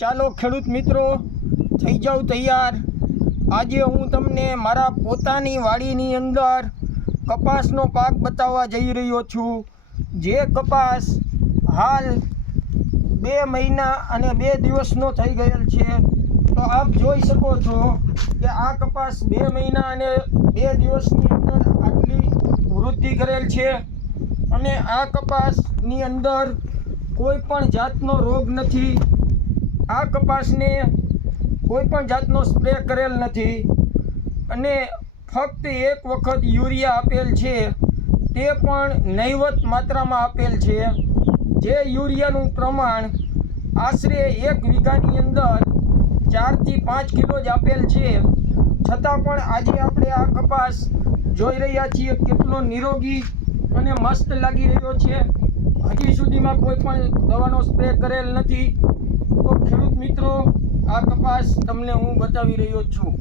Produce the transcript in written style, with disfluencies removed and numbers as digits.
ચાલો ખેડૂત મિત્રો થઈ જાવ તૈયાર। આજે હું તમને મારા પોતાની વાડીની અંદર કપાસનો પાક બતાવવા જઈ રહ્યો છું। જે કપાસ હાલ 2 મહિના અને 2 દિવસનો થઈ ગયેલ છે। તો આપ જોઈ શકો છો કે આ કપાસ 2 મહિના અને 2 દિવસની અંદર આટલી વૃદ્ધિ કરેલ છે અને આ કપાસની અંદર કોઈ પણ જાતનો રોગ નથી। આ કપાસને કોઈ પણ જાતનો સ્પ્રે કરેલ નથી અને ફક્ત એક વખત યુરિયા આપેલ છે, તે પણ નહીવત માત્રામાં આપેલ છે। જે યુરિયાનું પ્રમાણ આશરે 1 વીઘાની અંદર 4 થી 5 કિલો જ આપેલ છે। છતાં પણ આજે આપણે આ કપાસ જોઈ રહ્યા છીએ કેટલો નિરોગી અને મસ્ત લાગી રહ્યો છે। હજી સુધીમાં કોઈ પણ દવાનો સ્પ્રે કરેલ નથી। તો ખેડૂત મિત્રો, આ કપાસ તમને હું બતાવી રહ્યો છું।